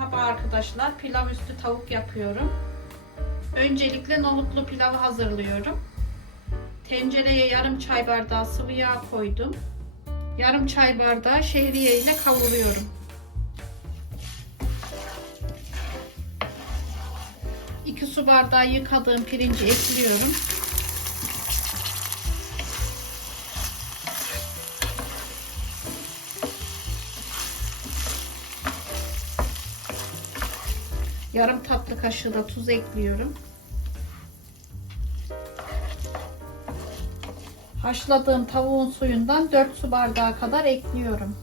Merhaba arkadaşlar. Pilav üstü tavuk yapıyorum. Öncelikle nohutlu pilavı hazırlıyorum. Tencereye yarım çay bardağı sıvı yağ koydum. Yarım çay bardağı şehriye ile kavuruyorum. İki su bardağı yıkadığım pirinci ekliyorum. Yarım tatlı kaşığı da tuz ekliyorum. Haşladığım tavuğun suyundan 4 su bardağı kadar ekliyorum.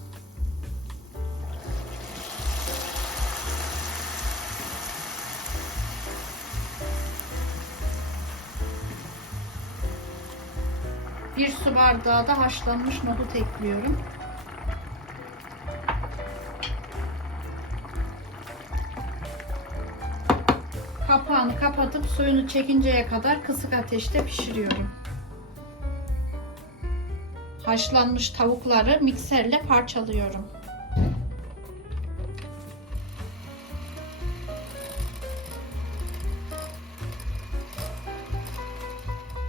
Bir su bardağı da haşlanmış nohut ekliyorum. Kapağını kapatıp suyunu çekinceye kadar kısık ateşte pişiriyorum. Haşlanmış tavukları mikserle parçalıyorum.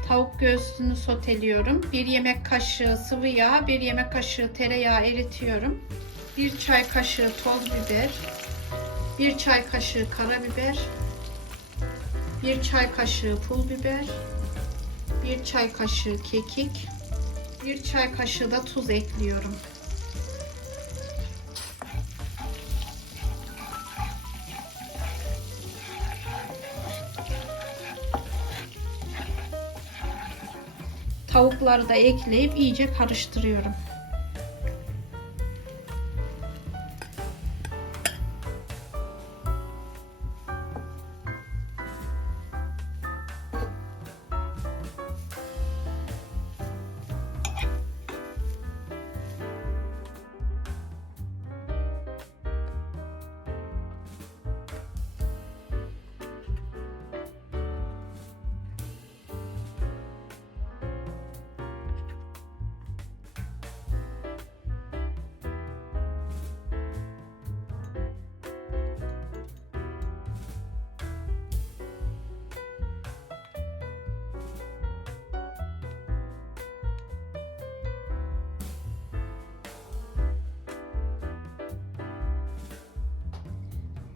Tavuk göğsünü soteliyorum. Bir yemek kaşığı sıvı yağ, bir yemek kaşığı tereyağı eritiyorum. Bir çay kaşığı toz biber, bir çay kaşığı karabiber, bir çay kaşığı pul biber, bir çay kaşığı kekik, bir çay kaşığı da tuz ekliyorum. Tavukları da ekleyip iyice karıştırıyorum.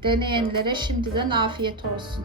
Deneyenlere şimdiden afiyet olsun.